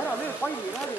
Ära löö palli läbi.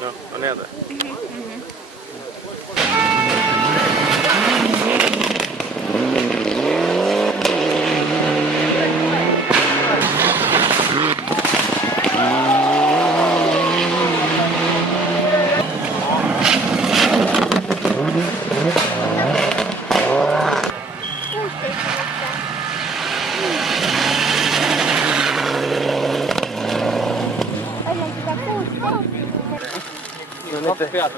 No, on head. No nyt pead.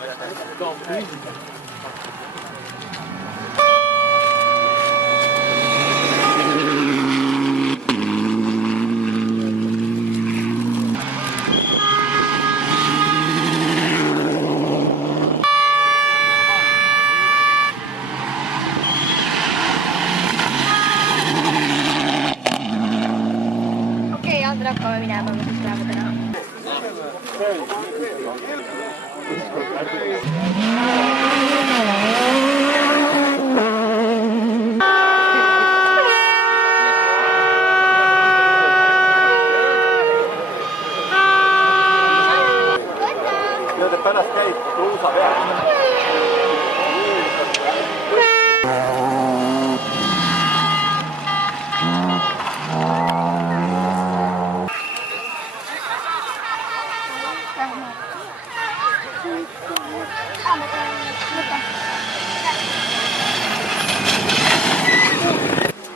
Okei, Andra hakkame minema, me siis läheme täna. Tead, et pärast käib kruusa peal.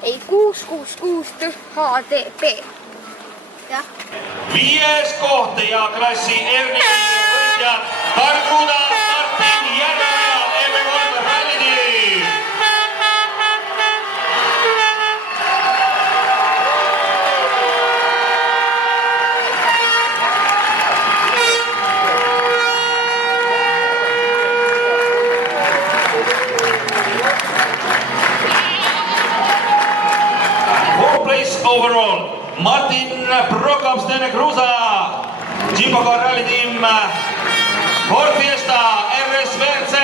Ei 666 HDP. Jah. 5. koht ja klassi R4 võitjad Targuda Martin Järveoja M3 rallitiim. Fourth place overall Martin Prokopstene Kruusa, Jimbocar rallitiim, Ford Fiesta RS WRC.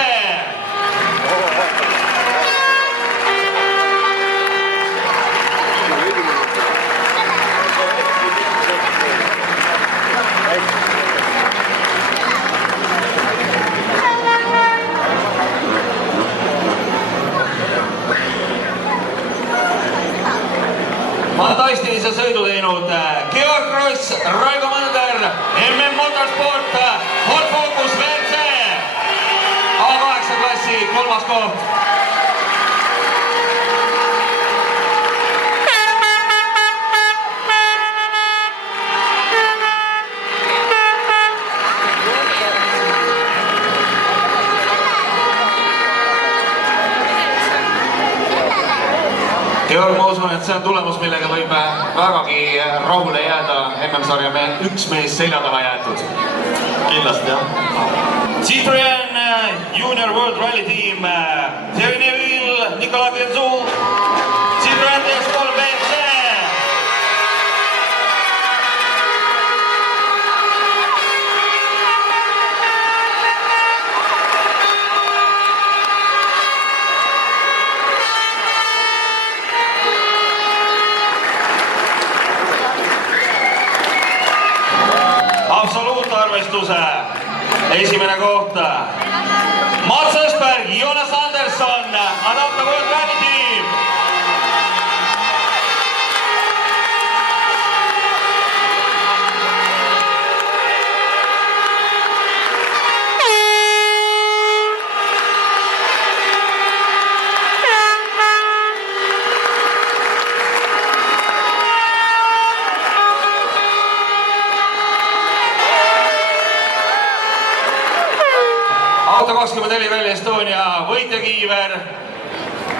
Fantastilise sõidu teinud Georg Ross, Raigo Mölder, MM Motorsport, Ford Focus WRC, A8 klassi 3. koht. Georg, ma usun, et see on tulemus, millega võib vägagi rahule jääda. MM-sarja 1 mees selja taha jäetud. Kindlasti, jah. Citroen Junior World Rally Team, Thierry Neville, Nicolas Genzou, Citroen DS3 WRC. Absoluutarvestuse esimene koht Mats Ösberg, Jonas Ander. Anderson, Adapta World Rally Team. Auto 24 Rally Estonia võitjakiiver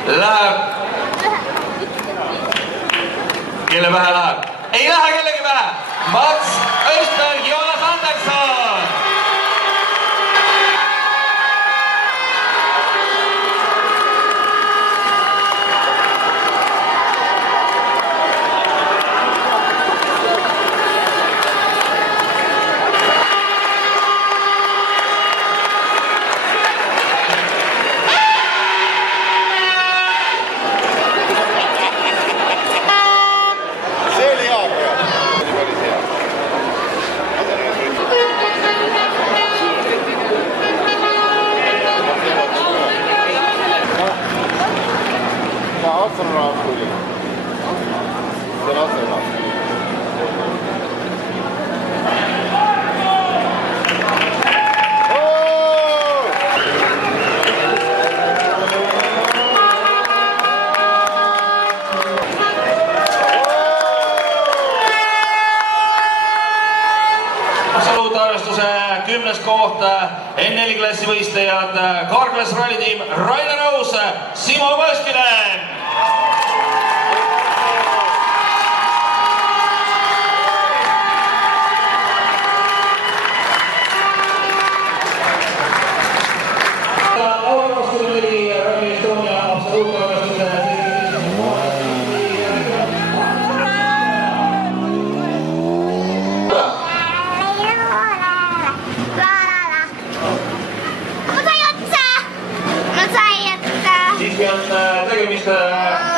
läheb, kelle pähe läheb? Ei lähe kellegi pähe! Mats Östberg, Jonas Anderson! Absoluutarvestuse 10. koht N4 klassi võistlejad Car-Class Rally Team Rainer Rõus, Simo Põskinen. Rally Estonia absoluutarvestuse siiski on tegemist